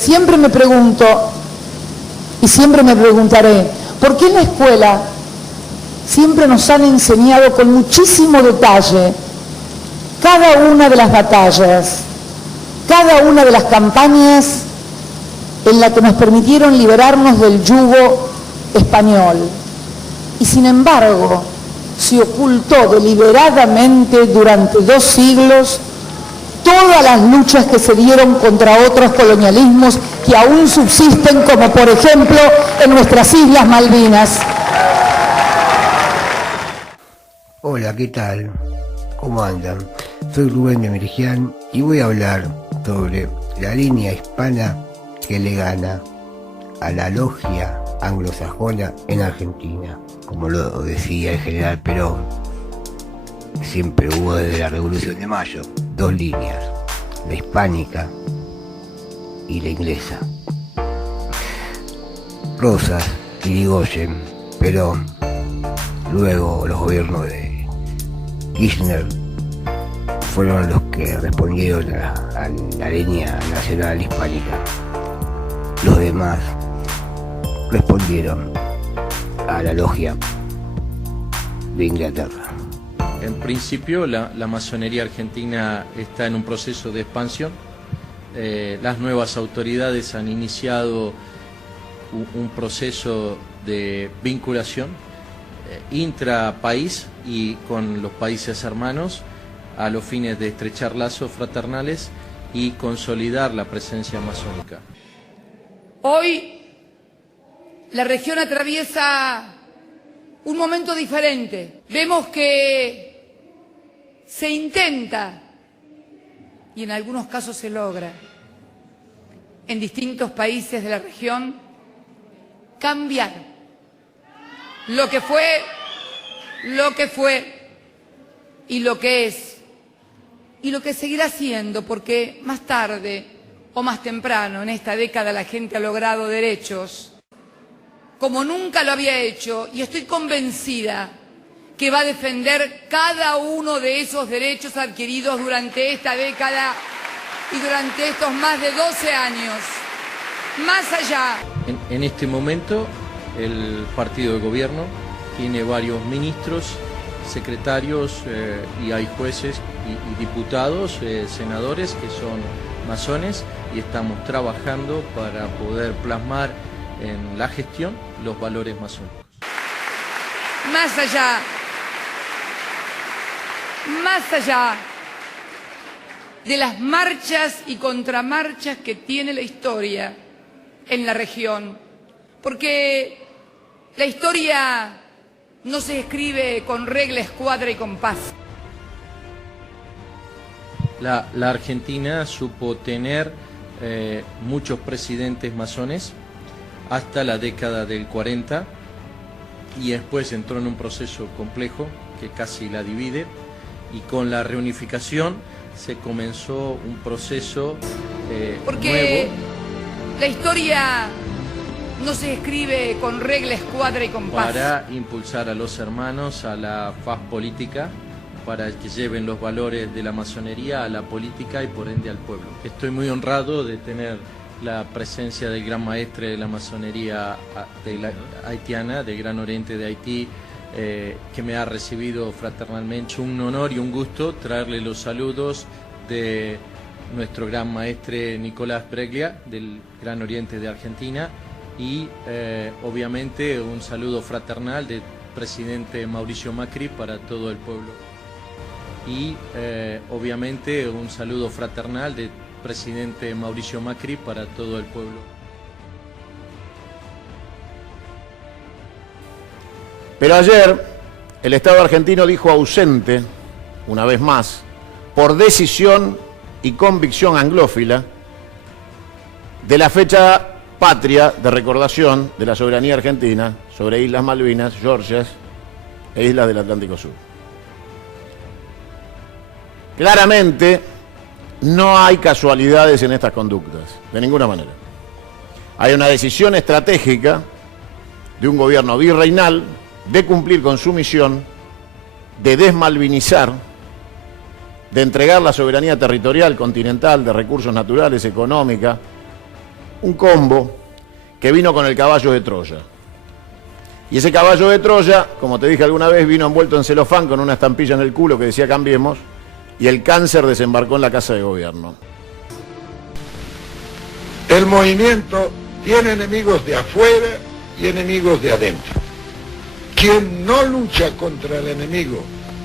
Siempre me pregunto, y siempre me preguntaré, ¿por qué en la escuela siempre nos han enseñado con muchísimo detalle cada una de las batallas, cada una de las campañas en la que nos permitieron liberarnos del yugo español? Y sin embargo, se ocultó deliberadamente durante 2 siglos todas las luchas que se dieron contra otros colonialismos que aún subsisten, como por ejemplo en nuestras Islas Malvinas. Hola, ¿qué tal? ¿Cómo andan? Soy Rubén de Merigián y voy a hablar sobre la línea hispana que le gana a la logia anglosajona en Argentina. Como lo decía el general Perón, siempre hubo desde la Revolución de Mayo 2 líneas, la hispánica y la inglesa. Rosas, Irigoyen, Perón, luego los gobiernos de Kirchner fueron los que respondieron a la línea nacional hispánica. Los demás respondieron a la logia de Inglaterra. En principio la masonería argentina está en un proceso de expansión. Las nuevas autoridades han iniciado un proceso de vinculación intrapaís y con los países hermanos a los fines de estrechar lazos fraternales y consolidar la presencia masónica. Hoy la región atraviesa un momento diferente. Vemos que se intenta, y en algunos casos se logra, en distintos países de la región, cambiar lo que fue y lo que es, y lo que seguirá siendo, porque más tarde o más temprano en esta década la gente ha logrado derechos como nunca lo había hecho, y estoy convencida que va a defender cada uno de esos derechos adquiridos durante esta década y durante estos más de 12 años. Más allá. En este momento el partido de gobierno tiene varios ministros, secretarios y hay jueces y diputados, senadores que son masones, y estamos trabajando para poder plasmar en la gestión los valores masónicos. Más allá de las marchas y contramarchas que tiene la historia en la región, porque la historia no se escribe con regla, escuadra y compás. La Argentina supo tener muchos presidentes masones hasta la década del 40 y después entró en un proceso complejo que casi la divide, y con la reunificación se comenzó un proceso porque nuevo. La historia no se escribe con regla, escuadra y compás. Para impulsar a los hermanos a la faz política, para que lleven los valores de la masonería a la política y por ende al pueblo. Estoy muy honrado de tener la presencia del gran maestre de la masonería haitiana, del Gran Oriente de Haití, que me ha recibido fraternalmente. Un honor y un gusto traerle los saludos de nuestro gran maestre Nicolás Breglia, del Gran Oriente de Argentina, y obviamente un saludo fraternal del presidente Mauricio Macri para todo el pueblo. Y obviamente un saludo fraternal del presidente Mauricio Macri para todo el pueblo. Pero ayer el Estado argentino dijo ausente, una vez más, por decisión y convicción anglófila, de la fecha patria de recordación de la soberanía argentina sobre Islas Malvinas, Georgias e Islas del Atlántico Sur. Claramente, no hay casualidades en estas conductas, de ninguna manera. Hay una decisión estratégica de un gobierno virreinal de cumplir con su misión de desmalvinizar, de entregar la soberanía territorial, continental, de recursos naturales, económica, un combo que vino con el caballo de Troya. Y ese caballo de Troya, como te dije alguna vez, vino envuelto en celofán con una estampilla en el culo que decía Cambiemos, y el cáncer desembarcó en la Casa de Gobierno. El movimiento tiene enemigos de afuera y enemigos de adentro. Quien no lucha contra el enemigo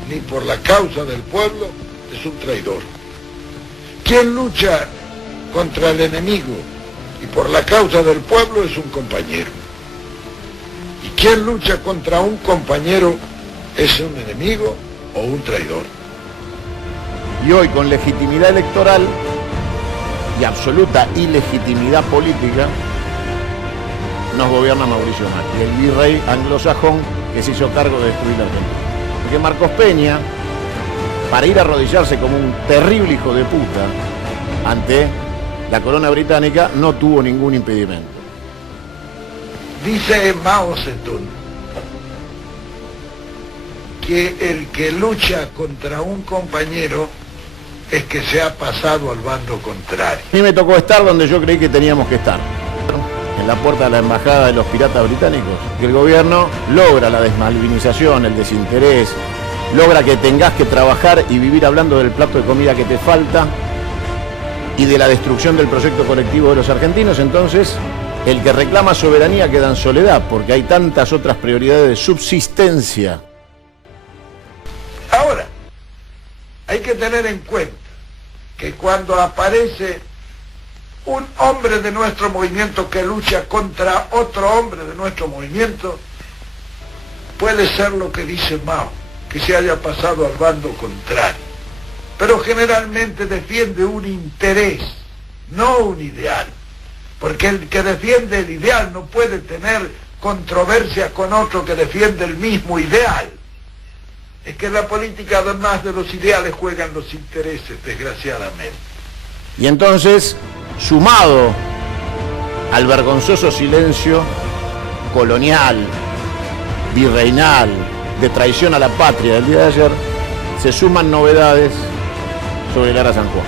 ni por la causa del pueblo es un traidor. Quien lucha contra el enemigo y por la causa del pueblo es un compañero. Y quien lucha contra un compañero es un enemigo o un traidor. Y hoy, con legitimidad electoral y absoluta ilegitimidad política, nos gobierna Mauricio Macri, el virrey anglosajón que se hizo cargo de destruir la Argentina. Porque Marcos Peña, para ir a arrodillarse como un terrible hijo de puta ante la corona británica, no tuvo ningún impedimento. Dice Mao Zedong que el que lucha contra un compañero es que se ha pasado al bando contrario. A mí me tocó estar donde yo creí que teníamos que estar, en la puerta de la embajada de los piratas británicos, que el gobierno logra la desmalvinización, el desinterés, logra que tengas que trabajar y vivir hablando del plato de comida que te falta y de la destrucción del proyecto colectivo de los argentinos. Entonces, el que reclama soberanía queda en soledad, porque hay tantas otras prioridades de subsistencia. Ahora, hay que tener en cuenta que cuando aparece un hombre de nuestro movimiento que lucha contra otro hombre de nuestro movimiento, puede ser lo que dice Mao, que se haya pasado al bando contrario, pero generalmente defiende un interés, no un ideal, porque el que defiende el ideal no puede tener controversia con otro que defiende el mismo ideal. Es que en la política, además de los ideales, juegan los intereses, desgraciadamente. Y entonces, sumado al vergonzoso silencio colonial, virreinal, de traición a la patria del día de ayer, se suman novedades sobre Lara San Juan.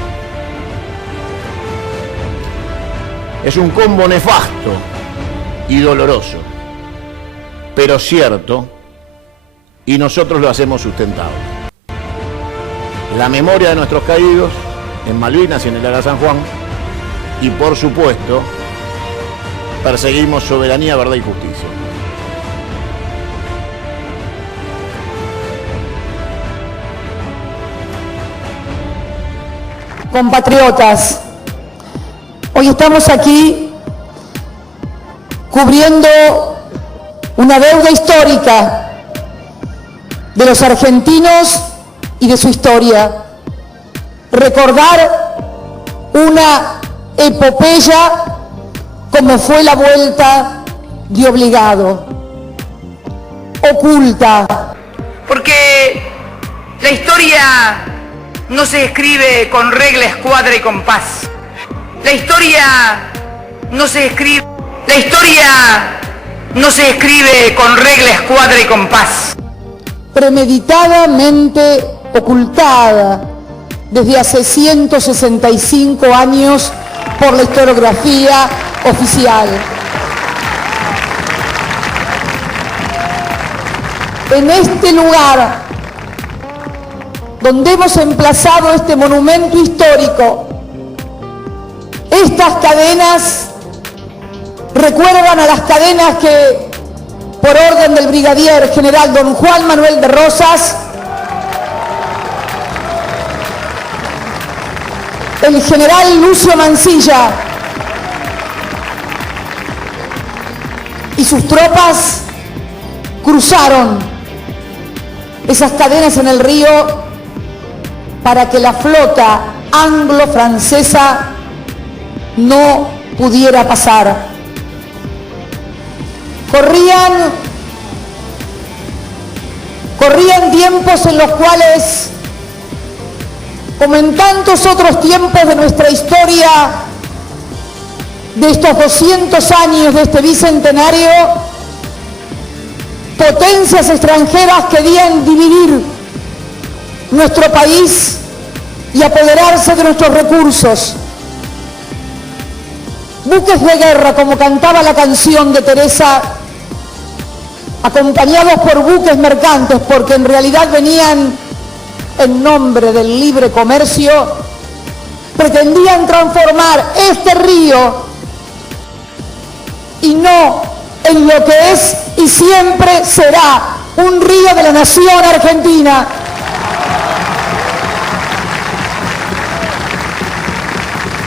Es un combo nefasto y doloroso, pero cierto, y nosotros lo hacemos sustentado. La memoria de nuestros caídos en Malvinas y en el Lara San Juan, y por supuesto, perseguimos soberanía, verdad y justicia. Compatriotas, hoy estamos aquí cubriendo una deuda histórica de los argentinos y de su historia. Recordar una epopeya como fue la vuelta de Obligado, oculta. Porque la historia no se escribe con regla, escuadra y compás. La historia no se escribe con regla, escuadra y compás. Premeditadamente ocultada desde hace 165 años por la historiografía oficial. En este lugar donde hemos emplazado este monumento histórico, estas cadenas recuerdan a las cadenas que, por orden del brigadier general don Juan Manuel de Rosas, el general Lucio Mansilla y sus tropas cruzaron esas cadenas en el río para que la flota anglo-francesa no pudiera pasar. Corrían tiempos en los cuales, como en tantos otros tiempos de nuestra historia, de estos 200 años de este bicentenario, potencias extranjeras querían dividir nuestro país y apoderarse de nuestros recursos. buques de guerra, como cantaba la canción de Teresa, acompañados por buques mercantes, porque en realidad venían en nombre del libre comercio, pretendían transformar este río y no en lo que es y siempre será un río de la nación argentina.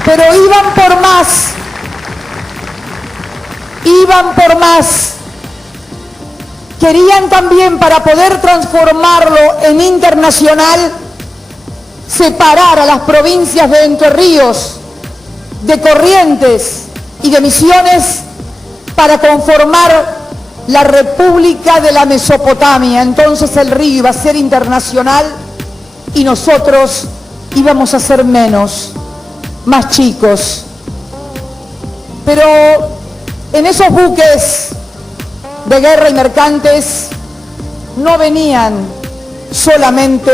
Pero iban por más, querían también, para poder transformarlo en internacional, separar a las provincias de Entre Ríos, de Corrientes y de Misiones para conformar la República de la Mesopotamia. Entonces el río iba a ser internacional y nosotros íbamos a ser menos, más chicos. Pero en esos buques de guerra y mercantes no venían solamente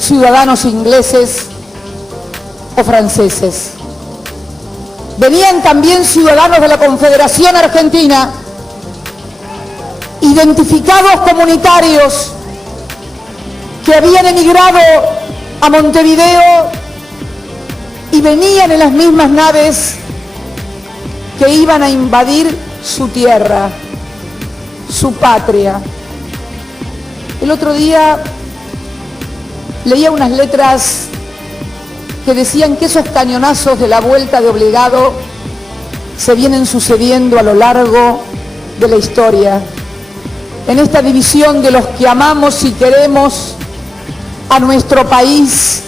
ciudadanos ingleses o franceses. Venían también ciudadanos de la Confederación Argentina, identificados comunitarios que habían emigrado a Montevideo y venían en las mismas naves que iban a invadir su tierra, su patria. El otro día leía unas letras que decían que esos cañonazos de la vuelta de Obligado se vienen sucediendo a lo largo de la historia, en esta división de los que amamos y queremos a nuestro país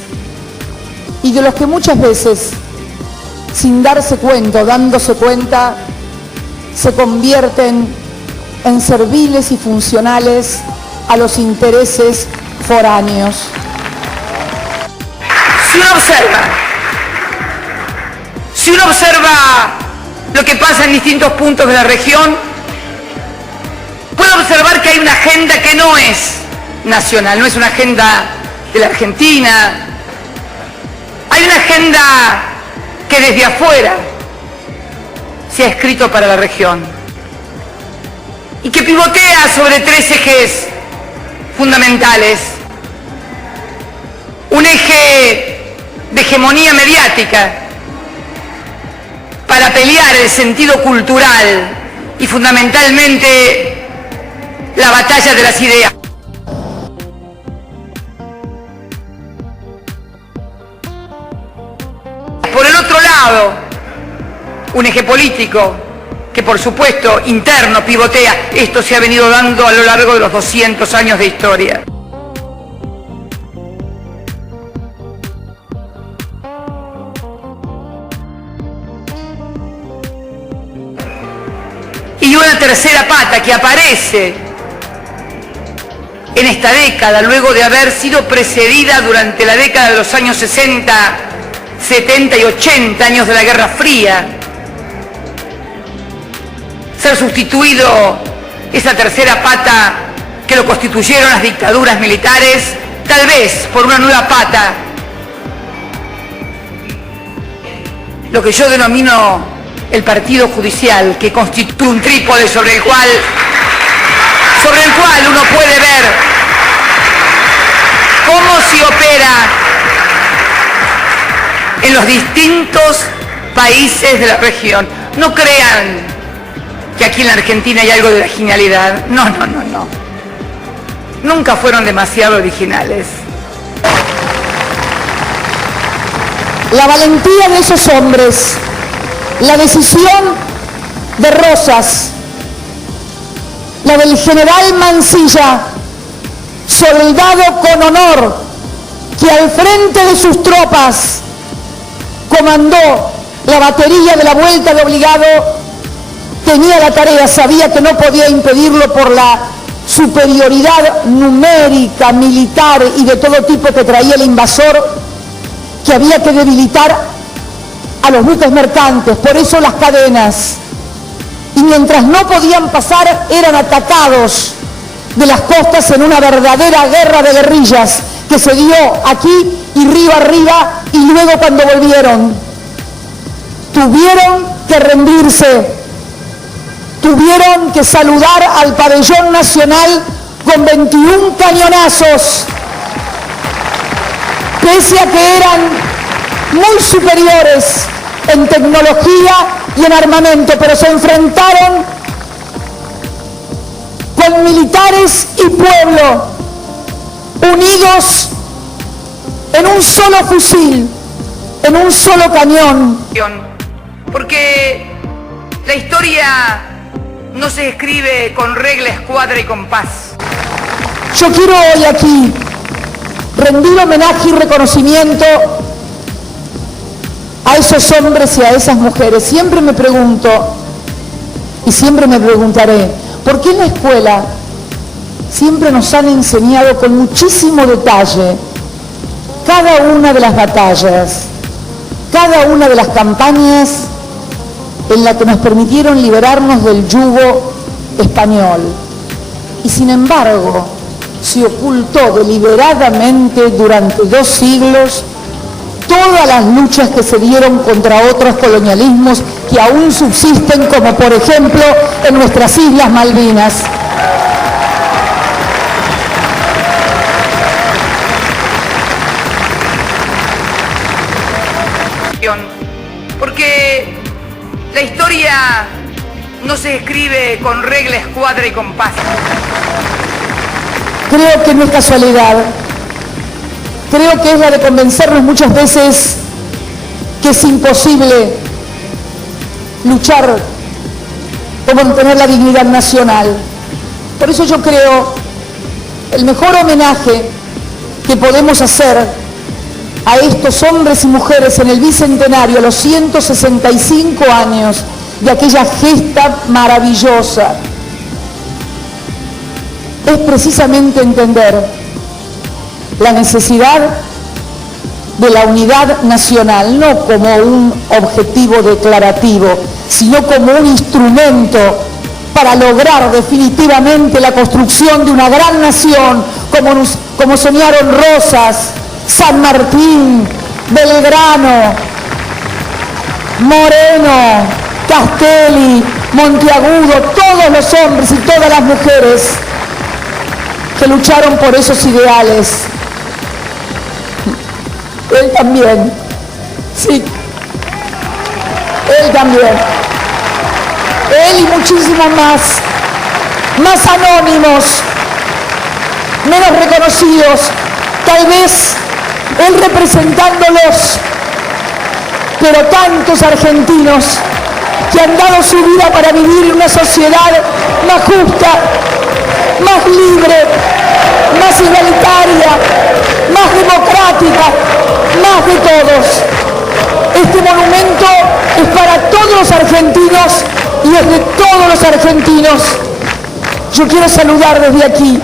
y de los que muchas veces, sin darse cuenta o dándose cuenta, se convierten en serviles y funcionales a los intereses foráneos. Si uno observa lo que pasa en distintos puntos de la región, puede observar que hay una agenda que no es nacional, no es una agenda de la Argentina. Hay una agenda que desde afuera se ha escrito para la región y que pivotea sobre tres ejes fundamentales. Un eje de hegemonía mediática para pelear el sentido cultural y fundamentalmente la batalla de las ideas. Por el otro lado, un eje político que por supuesto interno pivotea. Esto se ha venido dando a lo largo de los 200 años de historia. Y una tercera pata que aparece en esta década, luego de haber sido precedida durante la década de los años 60, 70 y 80, años de la Guerra Fría, ser sustituido esa tercera pata que lo constituyeron las dictaduras militares, tal vez por una nueva pata, lo que yo denomino el partido judicial, que constituye un trípode sobre el cual uno puede ver cómo se opera en los distintos países de la región. No crean que aquí en la Argentina hay algo de originalidad. No. Nunca fueron demasiado originales. La valentía de esos hombres, la decisión de Rosas, la del general Mansilla, soldado con honor, que al frente de sus tropas comandó la batería de la vuelta de Obligado, tenía la tarea, sabía que no podía impedirlo por la superioridad numérica, militar y de todo tipo que traía el invasor, que había que debilitar a los buques mercantes, por eso las cadenas. Y mientras no podían pasar, eran atacados de las costas en una verdadera guerra de guerrillas que se dio aquí y río arriba, y luego cuando volvieron tuvieron que rendirse. Tuvieron que saludar al pabellón nacional con 21 cañonazos, pese a que eran muy superiores en tecnología y en armamento, pero se enfrentaron con militares y pueblo unidos en un solo fusil, en un solo cañón. Porque la historia no se escribe con regla, escuadra y compás. Yo quiero hoy aquí rendir homenaje y reconocimiento a esos hombres y a esas mujeres. Siempre me pregunto, y siempre me preguntaré, ¿por qué en la escuela siempre nos han enseñado con muchísimo detalle cada una de las batallas, cada una de las campañas en la que nos permitieron liberarnos del yugo español? Y sin embargo, se ocultó deliberadamente durante 2 siglos todas las luchas que se dieron contra otros colonialismos que aún subsisten, como por ejemplo en nuestras Islas Malvinas. Porque la historia no se escribe con regla, escuadra y compás. Creo que no es casualidad. Creo que es la de convencernos muchas veces que es imposible luchar o mantener la dignidad nacional. Por eso yo creo el mejor homenaje que podemos hacer a estos hombres y mujeres en el bicentenario, a los 165 años de aquella gesta maravillosa, es precisamente entender la necesidad de la unidad nacional, no como un objetivo declarativo, sino como un instrumento para lograr definitivamente la construcción de una gran nación, como soñaron Rosas, San Martín, Belgrano, Moreno, Castelli, Monteagudo, todos los hombres y todas las mujeres que lucharon por esos ideales. Él también, sí, él también. Él y muchísimos más anónimos, menos reconocidos, tal vez él representándolos, pero tantos argentinos que han dado su vida para vivir en una sociedad más justa, más libre, más igualitaria, más democrática, más de todos. Este monumento es para todos los argentinos y es de todos los argentinos. Yo quiero saludar desde aquí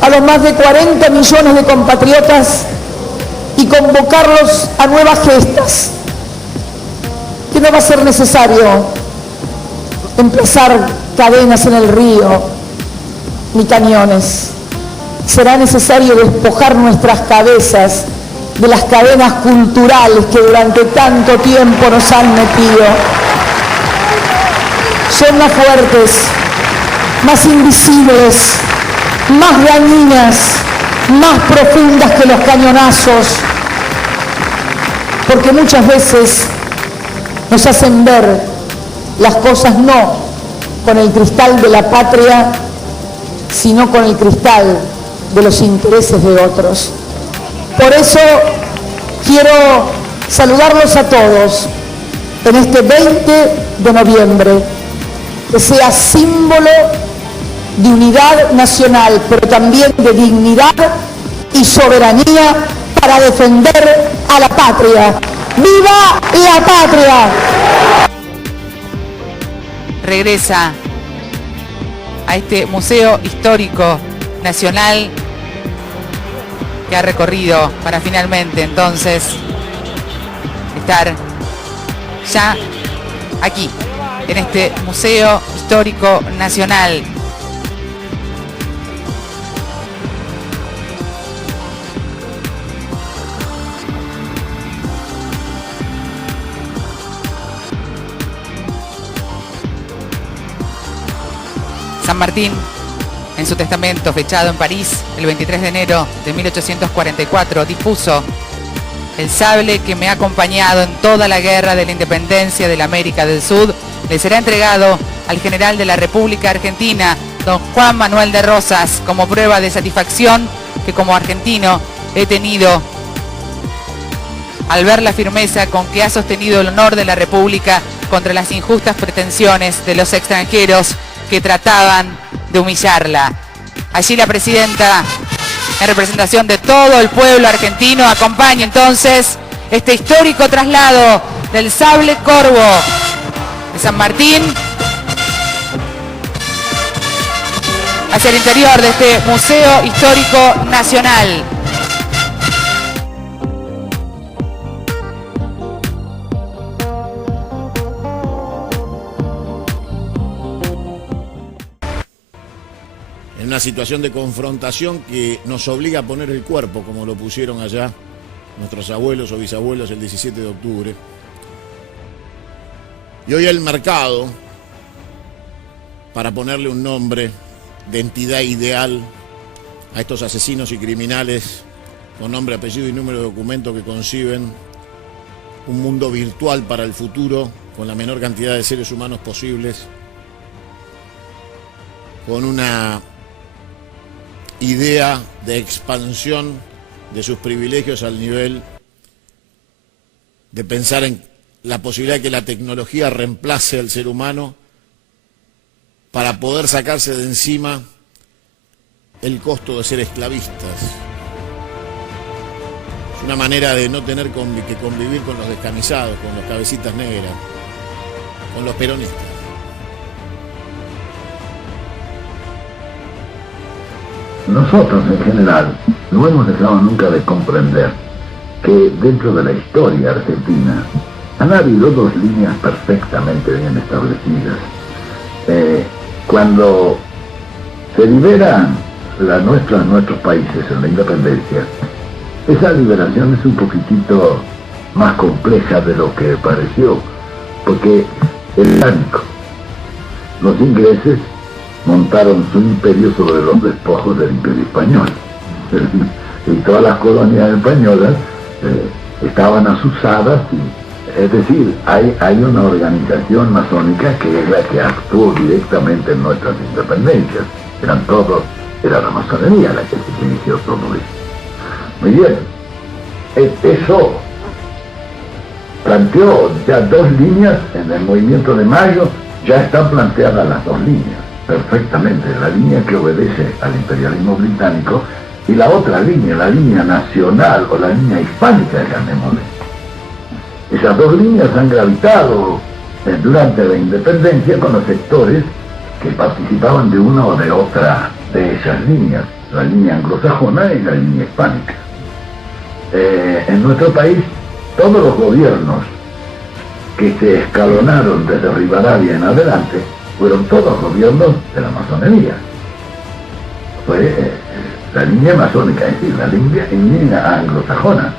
a los más de 40 millones de compatriotas y convocarlos a nuevas gestas, que no va a ser necesario emplazar cadenas en el río ni cañones. Será necesario despojar nuestras cabezas de las cadenas culturales que durante tanto tiempo nos han metido. Son más fuertes, más invisibles, más dañinas, más profundas que los cañonazos, porque muchas veces nos hacen ver las cosas no con el cristal de la patria, sino con el cristal de los intereses de otros. Por eso quiero saludarlos a todos en este 20 de noviembre, que sea símbolo de unidad nacional, pero también de dignidad y soberanía para defender a la patria. ¡Viva la patria! Regresa a este Museo Histórico Nacional que ha recorrido para finalmente entonces estar ya aquí, en este Museo Histórico Nacional. San Martín, en su testamento fechado en París el 23 de enero de 1844, dispuso: el sable que me ha acompañado en toda la guerra de la independencia de la América del Sur le será entregado al general de la República Argentina, don Juan Manuel de Rosas, como prueba de satisfacción que como argentino he tenido al ver la firmeza con que ha sostenido el honor de la República contra las injustas pretensiones de los extranjeros que trataban de humillarla. Allí la presidenta, en representación de todo el pueblo argentino, acompaña entonces este histórico traslado del sable corvo de San Martín hacia el interior de este Museo Histórico Nacional. En una situación de confrontación que nos obliga a poner el cuerpo, como lo pusieron allá nuestros abuelos o bisabuelos el 17 de octubre. Y hoy el mercado, para ponerle un nombre de entidad ideal a estos asesinos y criminales con nombre, apellido y número de documento que conciben un mundo virtual para el futuro con la menor cantidad de seres humanos posibles, con una idea de expansión de sus privilegios al nivel de pensar en la posibilidad de que la tecnología reemplace al ser humano para poder sacarse de encima el costo de ser esclavistas. Es una manera de no tener que convivir con los descamisados, con los cabecitas negras, con los peronistas. Nosotros en general no hemos dejado nunca de comprender que dentro de la historia argentina han habido dos líneas perfectamente bien establecidas. Cuando se liberan nuestros países en la independencia, esa liberación es un poquitito más compleja de lo que pareció, porque el británico, los ingleses montaron su imperio sobre los despojos del imperio español. Y todas las colonias españolas estaban asusadas, es decir, hay una organización masónica que es la que actuó directamente en nuestras independencias. Era la masonería la que se inició todo eso. Muy bien, eso planteó ya dos líneas en el movimiento de mayo, ya están planteadas las dos líneas perfectamente, la línea que obedece al imperialismo británico y la otra línea, la línea nacional o la línea hispánica, llamémosle. Esas dos líneas han gravitado durante la independencia con los sectores que participaban de una o de otra de esas líneas, la línea anglosajona y la línea hispánica. En nuestro país, todos los gobiernos que se escalonaron desde Rivadavia en adelante fueron todos gobiernos de la masonería. Fue la línea masónica, es decir, la línea anglosajona.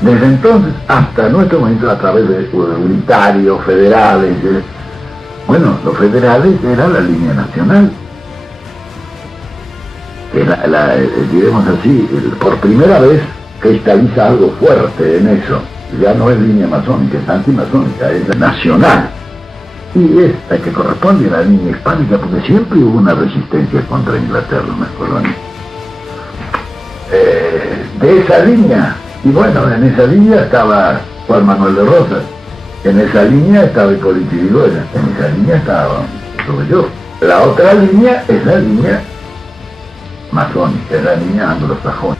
Desde entonces hasta nuestro momento, a través de unitarios, federales, bueno, los federales era la línea nacional. Diremos así, por primera vez cristaliza algo fuerte en eso. Ya no es línea masónica, es antimasónica, es nacional. Y es la que corresponde a la línea hispánica, porque siempre hubo una resistencia contra Inglaterra en las colonias. De esa línea, y bueno, en esa línea estaba Juan Manuel de Rosas, en esa línea estaba Hipólito Yrigoyen, en esa línea estaba yo. La otra línea es la línea masónica, es la línea anglosajona.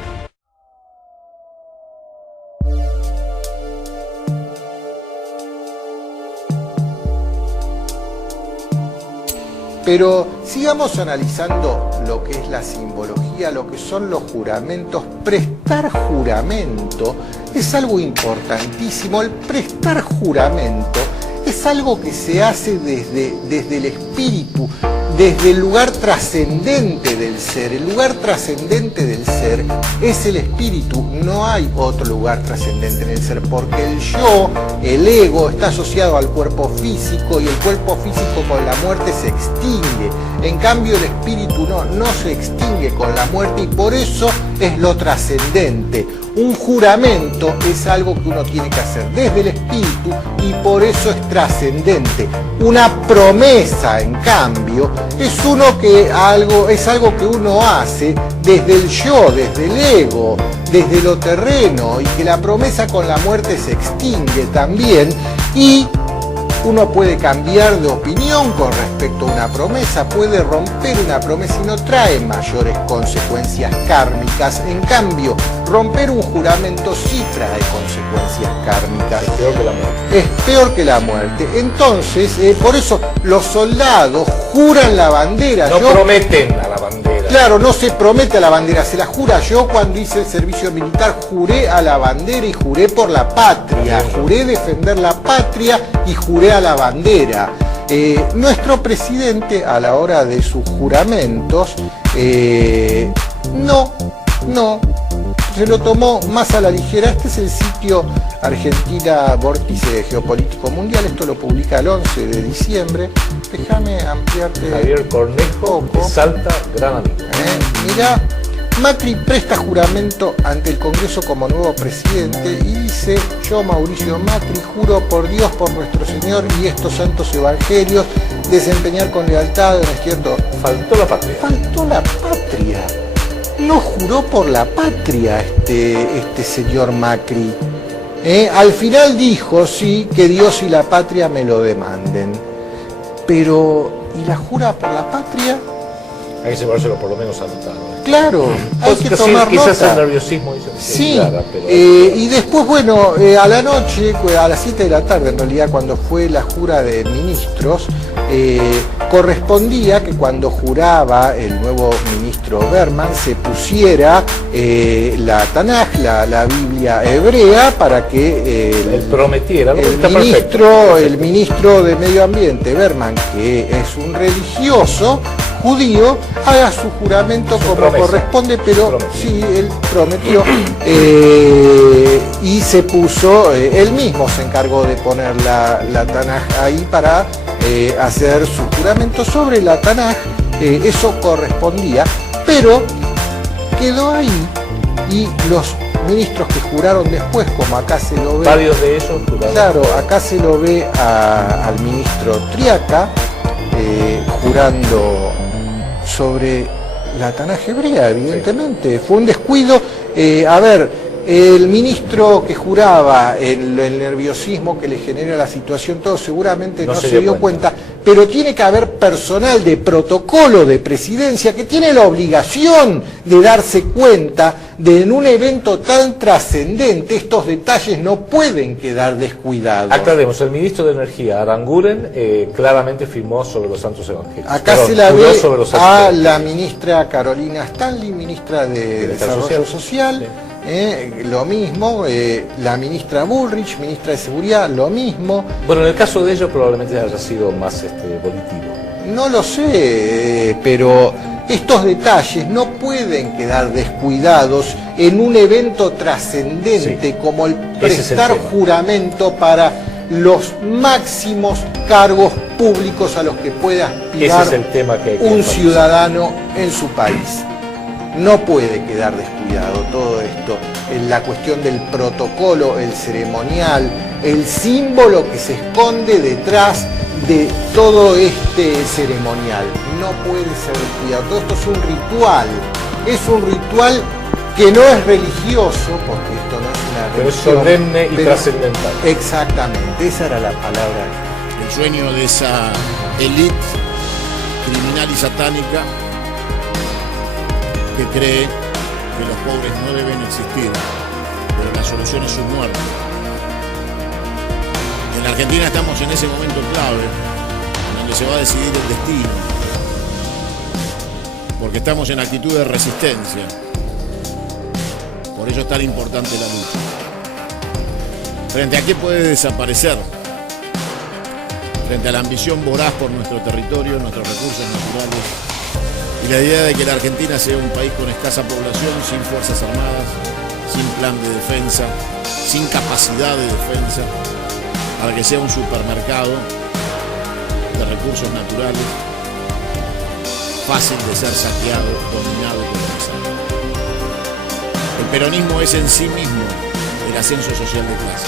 Pero sigamos analizando lo que es la simbología, lo que son los juramentos. Prestar juramento es algo importantísimo. El prestar juramento es algo que se hace desde el espíritu, desde el lugar trascendente del ser. El lugar trascendente del ser es el espíritu. No hay otro lugar trascendente en el ser, porque el yo el ego está asociado al cuerpo físico y el cuerpo físico con la muerte se extingue. En cambio el espíritu no se extingue con la muerte y por eso es lo trascendente. Un juramento es algo que uno tiene que hacer desde el espíritu y por eso es trascendente. Una promesa, en cambio, es algo que uno hace desde el yo, desde el ego, desde lo terreno, y que la promesa con la muerte se extingue también, y uno puede cambiar de opinión con respecto a una promesa, puede romper una promesa y no trae mayores consecuencias kármicas. En cambio, romper un juramento sí trae consecuencias kármicas. Es peor que la muerte. Es peor que la muerte. Entonces, por eso los soldados juran la bandera. No prometen a la bandera. Claro, no se promete a la bandera, se la jura. Yo cuando hice el servicio militar juré a la bandera y juré por la patria. Juré defender la patria y juré a la bandera. Nuestro presidente, a la hora de sus juramentos, no, se lo tomó más a la ligera. Este es el sitio Argentina Vórtice Geopolítico Mundial, esto lo publica el 11 de diciembre. Déjame ampliarte. Javier Cornejo, de Salta, gran amigo. Mira, Macri presta juramento ante el Congreso como nuevo presidente y dice: yo, Mauricio Macri, juro por Dios, por nuestro Señor y estos santos evangelios, desempeñar con lealtad, honestidad. Faltó la patria. Faltó la patria. No juró por la patria este señor Macri. Al final dijo, sí, que Dios y la patria me lo demanden. Pero, ¿y la jura por la patria? Hay que llevárselo por lo menos anotado. Claro, hay que tomar quizás nota. el nerviosismo hizo que Sí, clara, pero... y después, bueno, a la noche, a las 7 de la tarde en realidad, cuando fue la jura de ministros, correspondía que cuando juraba el nuevo ministro Berman se pusiera la Tanaj, la Biblia hebrea, para que el ministro de Medio Ambiente, Berman, que es un religioso judío, haga su juramento como corresponde, pero sí, él prometió, y se puso, él mismo se encargó de poner la Tanaj ahí para hacer su juramento sobre la Tanaj. Eso correspondía, pero quedó ahí, y los ministros que juraron después, como acá se lo ve, varios de ellos juraron. Claro, acá se lo ve al ministro Triaca jurando sobre la Tanaj hebrea, evidentemente. Sí. Fue un descuido. El ministro que juraba, el nerviosismo que le genera la situación, todo seguramente no se dio cuenta, pero tiene que haber personal de protocolo de presidencia que tiene la obligación de darse cuenta de en un evento tan trascendente estos detalles no pueden quedar descuidados. Aclaremos, el ministro de Energía, Aranguren, claramente firmó sobre los santos evangelios. Acá se la ve a la ministra Carolina Stanley, ministra de Desarrollo Social. Sí. Lo mismo, la ministra Bullrich, ministra de Seguridad, lo mismo. Bueno, en el caso de ellos probablemente haya sido más volitivo. No lo sé, pero estos detalles no pueden quedar descuidados en un evento trascendente como el prestar juramento para los máximos cargos públicos a los que puede aspirar un ciudadano en su país. No puede quedar descuidado todo esto, en la cuestión del protocolo, el ceremonial, el símbolo que se esconde detrás de todo este ceremonial. No puede ser descuidado. Todo esto es un ritual que no es religioso, porque esto no es una religión. Pero es solemne y trascendental. Exactamente, esa era la palabra. El sueño de esa élite criminal y satánica que cree que los pobres no deben existir, pero la solución es su muerte. En la Argentina estamos en ese momento clave, en donde se va a decidir el destino, porque estamos en actitud de resistencia. Por ello es tan importante la lucha. ¿Frente a qué puede desaparecer? Frente a la ambición voraz por nuestro territorio, nuestros recursos naturales, y la idea de que la Argentina sea un país con escasa población, sin fuerzas armadas, sin plan de defensa, sin capacidad de defensa, para que sea un supermercado de recursos naturales, fácil de ser saqueado, dominado y colonizado. El peronismo es en sí mismo el ascenso social de clase.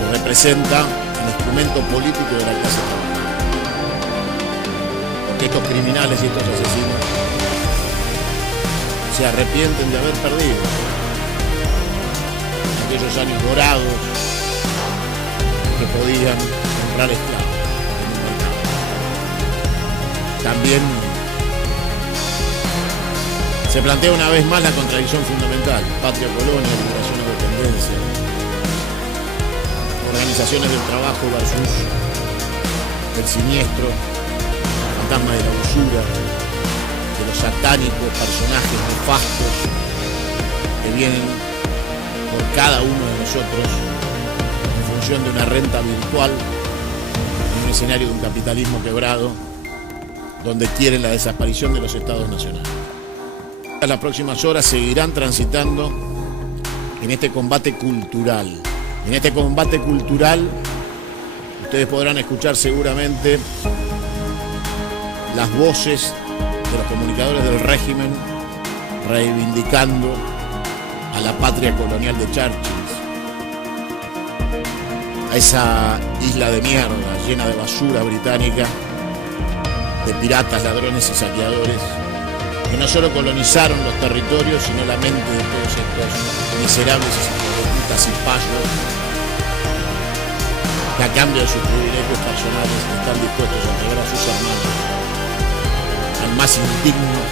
Lo representa el instrumento político de la clase trabajadora. Porque estos criminales y estos asesinos se arrepienten de haber perdido aquellos años dorados que podían comprar esclavos en un mercado. También se plantea una vez más la contradicción fundamental: patria, colonia, liberación o dependencia, organizaciones del trabajo versus el siniestro, el fantasma de la usura, de los satánicos personajes nefastos que vienen por cada uno de nosotros en función de una renta virtual en un escenario de un capitalismo quebrado donde quieren la desaparición de los estados nacionales. En las próximas horas seguirán transitando en este combate cultural. En este combate cultural ustedes podrán escuchar seguramente las voces de los comunicadores del régimen reivindicando a la patria colonial de Churchill, a esa isla de mierda llena de basura británica, de piratas, ladrones y saqueadores, que no solo colonizaron los territorios, sino la mente de todos estos miserables y payos, que a cambio de sus privilegios personales están dispuestos a entregar a sus hermanos al más indigno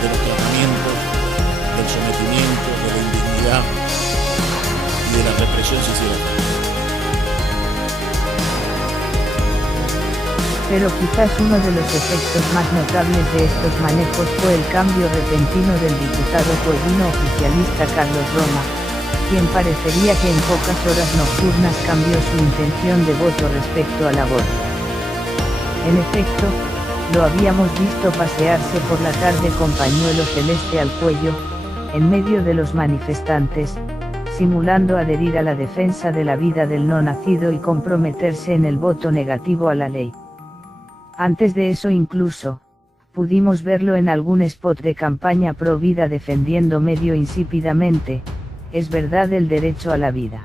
de los tratamientos, del sometimiento, de la indignidad y de la represión sincera. Pero quizás uno de los efectos más notables de estos manejos fue el cambio repentino del diputado pueblino oficialista Carlos Roma, quien parecería que en pocas horas nocturnas cambió su intención de voto respecto al aborto. En efecto, lo habíamos visto pasearse por la tarde con pañuelo celeste al cuello, en medio de los manifestantes, simulando adherir a la defensa de la vida del no nacido y comprometerse en el voto negativo a la ley. Antes de eso incluso, pudimos verlo en algún spot de campaña pro vida defendiendo medio insípidamente, es verdad, el derecho a la vida.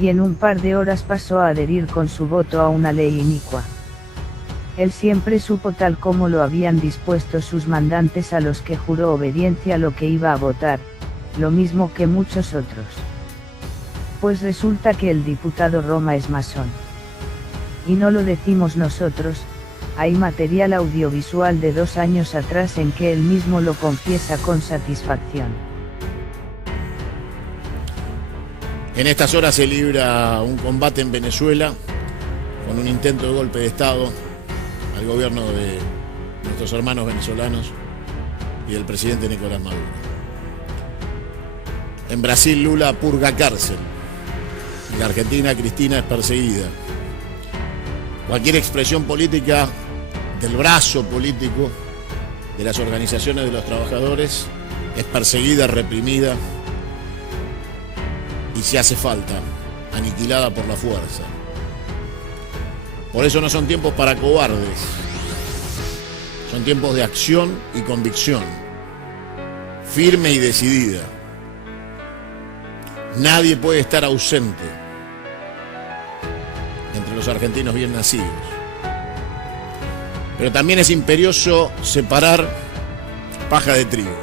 Y en un par de horas pasó a adherir con su voto a una ley inicua. Él siempre supo, tal como lo habían dispuesto sus mandantes a los que juró obediencia, lo que iba a votar, lo mismo que muchos otros. Pues resulta que el diputado Roma es masón. Y no lo decimos nosotros, hay material audiovisual de 2 años atrás en que él mismo lo confiesa con satisfacción. En estas horas se libra un combate en Venezuela con un intento de golpe de Estado al gobierno de nuestros hermanos venezolanos y del presidente Nicolás Maduro. En Brasil Lula purga cárcel. En la Argentina Cristina es perseguida. Cualquier expresión política del brazo político de las organizaciones de los trabajadores es perseguida, reprimida y, si hace falta, aniquilada por la fuerza. Por eso no son tiempos para cobardes, son tiempos de acción y convicción, firme y decidida. Nadie puede estar ausente entre los argentinos bien nacidos. Pero también es imperioso separar paja de trigo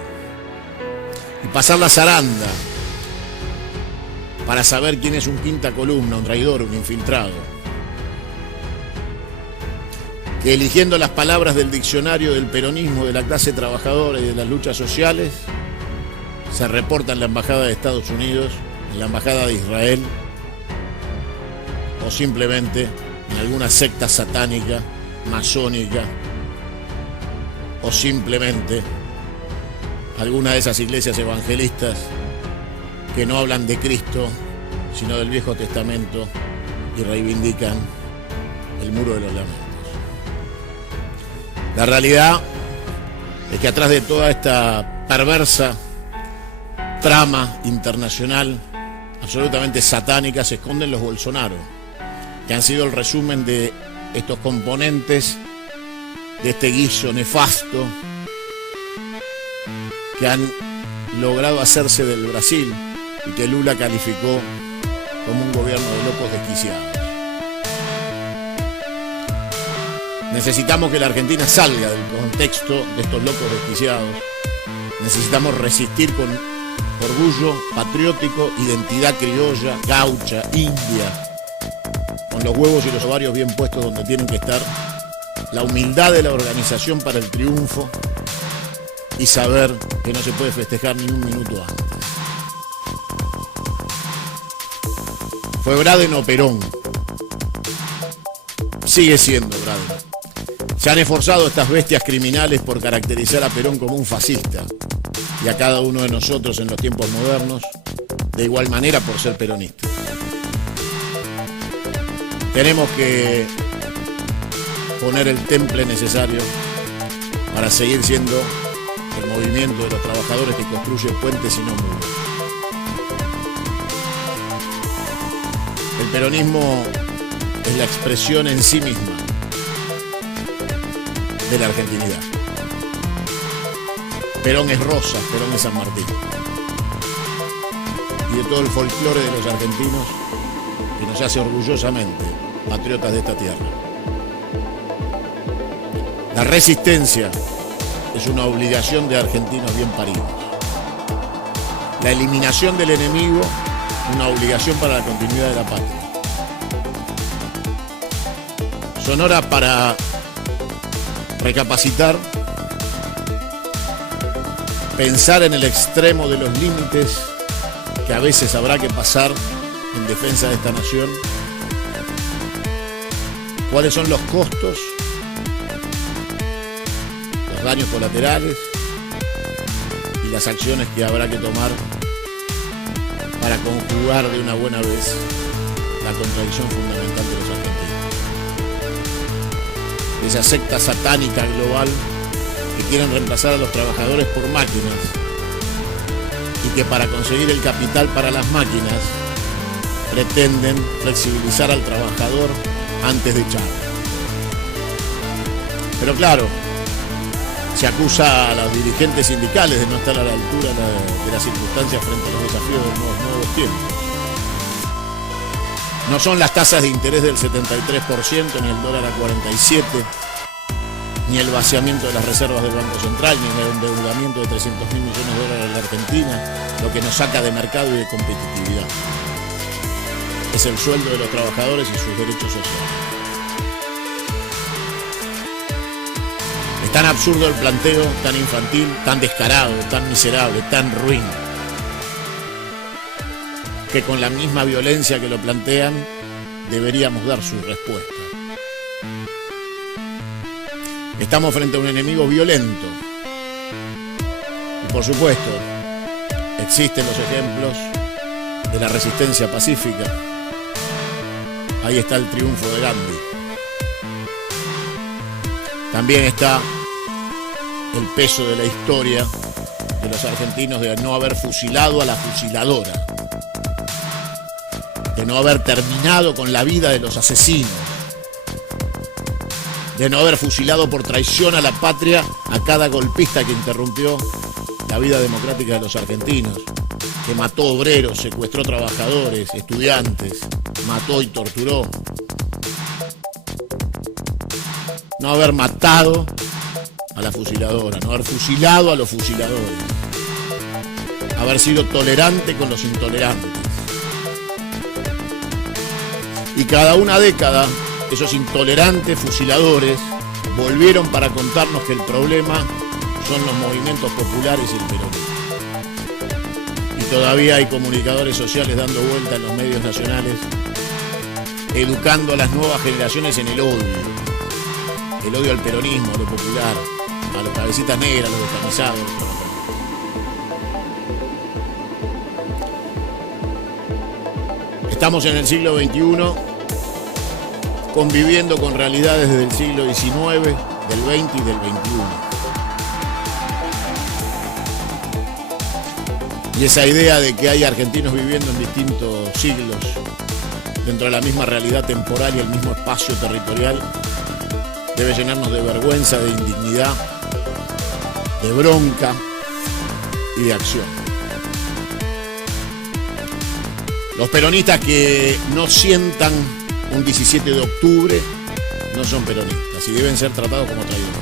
y pasar la zaranda para saber quién es un quinta columna, un traidor, un infiltrado, que eligiendo las palabras del diccionario del peronismo, de la clase trabajadora y de las luchas sociales, se reporta en la Embajada de Estados Unidos, en la Embajada de Israel, o simplemente en alguna secta satánica, masónica, o simplemente alguna de esas iglesias evangelistas que no hablan de Cristo, sino del Viejo Testamento y reivindican el muro de los lamentos. La realidad es que atrás de toda esta perversa trama internacional absolutamente satánicas se esconden los Bolsonaro, que han sido el resumen de estos componentes de este guiso nefasto que han logrado hacerse del Brasil y que Lula calificó como un gobierno de locos desquiciados. Necesitamos que la Argentina salga del contexto de estos locos desquiciados. Necesitamos resistir con orgullo patriótico, identidad criolla, gaucha, india, con los huevos y los ovarios bien puestos donde tienen que estar, la humildad de la organización para el triunfo y saber que no se puede festejar ni un minuto antes. Fue Braden o Perón. Sigue siendo Braden. Se han esforzado estas bestias criminales por caracterizar a Perón como un fascista y a cada uno de nosotros en los tiempos modernos de igual manera por ser peronistas. Tenemos que poner el temple necesario para seguir siendo el movimiento de los trabajadores que construye puentes y no muros. El peronismo es la expresión en sí misma de la argentinidad. Perón es Rosas, Perón es San Martín. Y de todo el folclore de los argentinos que nos hace orgullosamente patriotas de esta tierra. La resistencia es una obligación de argentinos bien paridos. La eliminación del enemigo, una obligación para la continuidad de la patria. Son horas para recapacitar, pensar en el extremo de los límites que a veces habrá que pasar en defensa de esta nación, cuáles son los costos, los daños colaterales y las acciones que habrá que tomar para conjugar de una buena vez la contradicción fundamental de los argentinos. Esa secta satánica global que quieren reemplazar a los trabajadores por máquinas y que para conseguir el capital para las máquinas pretenden flexibilizar al trabajador antes de echarlo. Pero claro, se acusa a los dirigentes sindicales de no estar a la altura de las circunstancias frente a los desafíos de los nuevos tiempos. No son las tasas de interés del 73%, ni el dólar a 47%, ni el vaciamiento de las reservas del Banco Central, ni el endeudamiento de 300.000 millones de dólares en la Argentina, lo que nos saca de mercado y de competitividad. Es el sueldo de los trabajadores y sus derechos sociales. Es tan absurdo el planteo, tan infantil, tan descarado, tan miserable, tan ruin, que con la misma violencia que lo plantean, deberíamos dar su respuesta. Estamos frente a un enemigo violento. Y por supuesto, existen los ejemplos de la resistencia pacífica. Ahí está el triunfo de Gandhi. También está el peso de la historia de los argentinos de no haber fusilado a la fusiladora, de no haber terminado con la vida de los asesinos, de no haber fusilado por traición a la patria a cada golpista que interrumpió la vida democrática de los argentinos, que mató obreros, secuestró trabajadores, estudiantes, mató y torturó. No haber matado a la fusiladora, no haber fusilado a los fusiladores, haber sido tolerante con los intolerantes. Y cada una década, esos intolerantes fusiladores volvieron para contarnos que el problema son los movimientos populares y el peronismo. Y todavía hay comunicadores sociales dando vuelta en los medios nacionales, educando a las nuevas generaciones en el odio al peronismo, a lo popular, a los cabecitas negras, a los descamisados. Estamos en el siglo XXI, conviviendo con realidades del siglo XIX, del XX y del XXI. Y esa idea de que hay argentinos viviendo en distintos siglos, dentro de la misma realidad temporal y el mismo espacio territorial, debe llenarnos de vergüenza, de indignidad, de bronca y de acción. Los peronistas que no sientan un 17 de octubre no son peronistas y deben ser tratados como traidores.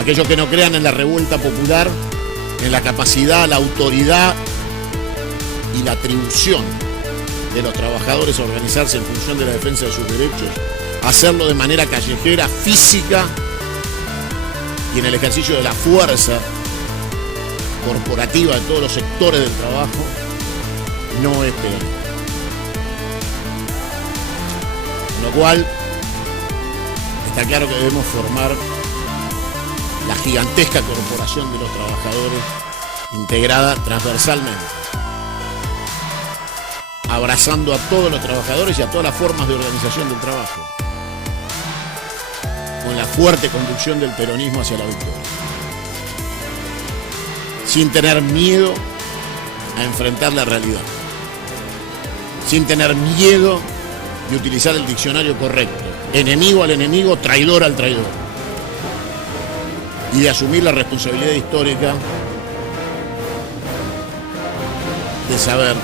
Aquellos que no crean en la revuelta popular, en la capacidad, la autoridad y la atribución de los trabajadores a organizarse en función de la defensa de sus derechos, hacerlo de manera callejera, física y en el ejercicio de la fuerza corporativa de todos los sectores del trabajo, no es peronista. Con lo cual, está claro que debemos formar la gigantesca corporación de los trabajadores integrada transversalmente, abrazando a todos los trabajadores y a todas las formas de organización del trabajo, con la fuerte conducción del peronismo hacia la victoria, sin tener miedo a enfrentar la realidad, sin tener miedo de utilizar el diccionario correcto, enemigo al enemigo, traidor al traidor, y de asumir la responsabilidad histórica de saber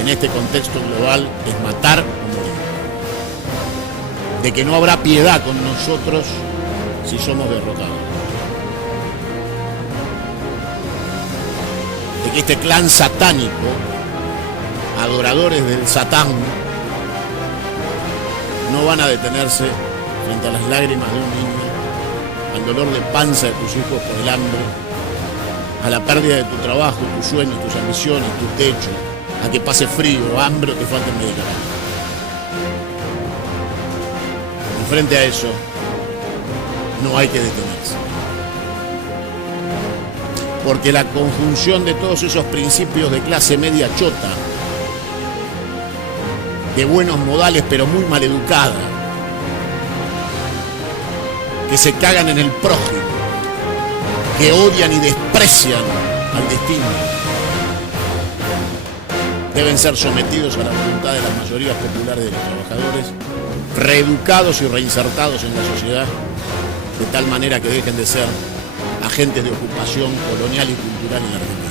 en este contexto global es matar o morir, de que no habrá piedad con nosotros si somos derrotados, de que este clan satánico, adoradores del Satán, no van a detenerse frente a las lágrimas de un niño, al dolor de panza de tus hijos por el hambre, a la pérdida de tu trabajo, tus sueños, tus ambiciones, tu techo, a que pase frío, hambre o te falten medicamentos. Y frente a eso, no hay que detenerse. Porque la conjunción de todos esos principios de clase media chota, de buenos modales pero muy maleducada, que se cagan en el prójimo, que odian y desprecian al destino, deben ser sometidos a la voluntad de las mayorías populares de los trabajadores, reeducados y reinsertados en la sociedad, de tal manera que dejen de ser agentes de ocupación colonial y cultural en la Argentina.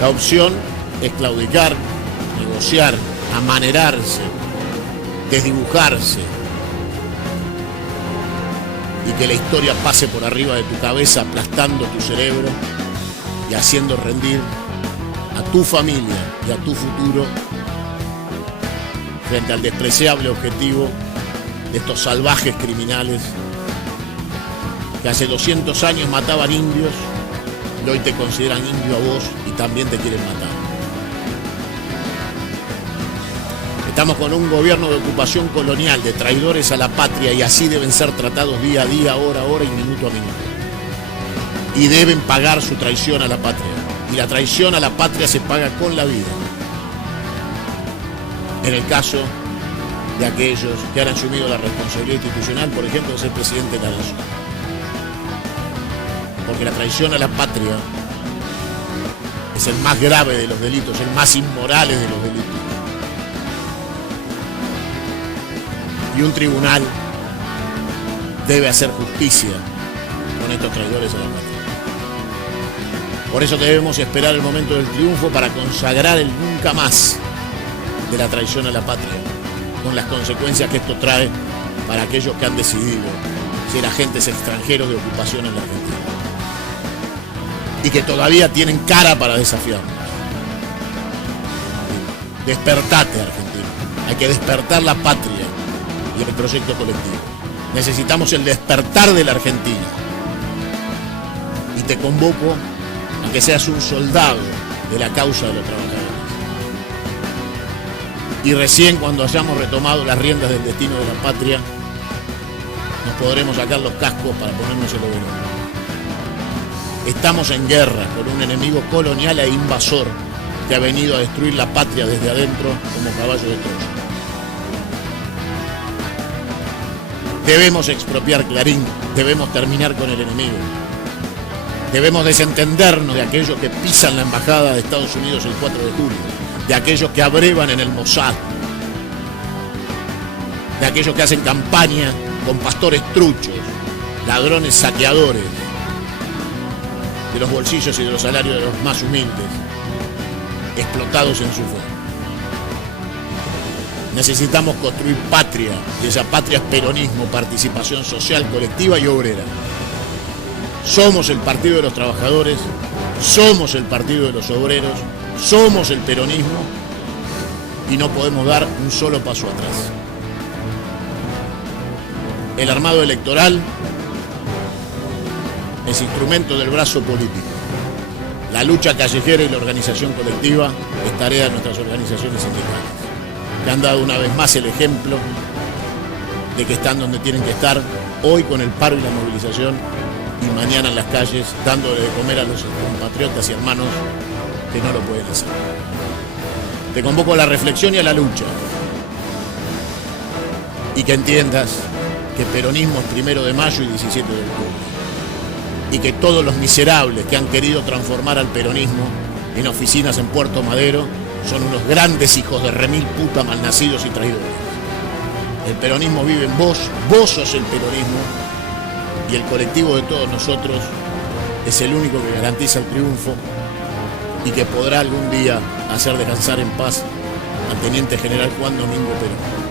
La opción es claudicar, negociar, amanerarse, desdibujarse, y que la historia pase por arriba de tu cabeza, aplastando tu cerebro y haciendo rendir a tu familia y a tu futuro frente al despreciable objetivo de estos salvajes criminales que hace 200 años mataban indios y hoy te consideran indio a vos y también te quieren matar. Estamos con un gobierno de ocupación colonial, de traidores a la patria, y así deben ser tratados día a día, hora a hora y minuto a minuto. Y deben pagar su traición a la patria. Y la traición a la patria se paga con la vida. En el caso de aquellos que han asumido la responsabilidad institucional, por ejemplo, de ser presidente de la nación. Porque la traición a la patria es el más grave de los delitos, el más inmoral de los delitos. Y un tribunal debe hacer justicia con estos traidores a la patria. Por eso debemos esperar el momento del triunfo para consagrar el nunca más de la traición a la patria, con las consecuencias que esto trae para aquellos que han decidido ser agentes extranjeros de ocupación en la Argentina y que todavía tienen cara para desafiarnos. Despertate, Argentina. Hay que despertar la patria y el proyecto colectivo. Necesitamos el despertar de la Argentina. Y te convoco a que seas un soldado de la causa de los trabajadores. Y recién cuando hayamos retomado las riendas del destino de la patria, nos podremos sacar los cascos para ponernos el overol. Estamos en guerra con un enemigo colonial e invasor que ha venido a destruir la patria desde adentro como caballo de Troya. Debemos expropiar Clarín, debemos terminar con el enemigo, Debemos desentendernos de aquellos que pisan la embajada de Estados Unidos el 4 de julio, de aquellos que abrevan en el Mossad, de aquellos que hacen campaña con pastores truchos, ladrones saqueadores de los bolsillos y de los salarios de los más humildes, explotados en su fe. Necesitamos construir patria, y esa patria es peronismo, participación social, colectiva y obrera. Somos el partido de los trabajadores, somos el partido de los obreros, somos el peronismo y no podemos dar un solo paso atrás. El armado electoral es instrumento del brazo político. La lucha callejera y la organización colectiva es tarea de nuestras organizaciones sindicales, que han dado una vez más el ejemplo de que están donde tienen que estar, hoy con el paro y la movilización, y mañana en las calles dándole de comer a los compatriotas y hermanos que no lo pueden hacer. Te convoco a la reflexión y a la lucha, y que entiendas que peronismo es 1 de mayo y 17 de octubre, y que todos los miserables que han querido transformar al peronismo en oficinas en Puerto Madero son unos grandes hijos de remil puta, malnacidos y traidores. El peronismo vive en vos, vos sos el peronismo, y el colectivo de todos nosotros es el único que garantiza el triunfo y que podrá algún día hacer descansar en paz al Teniente General Juan Domingo Perón.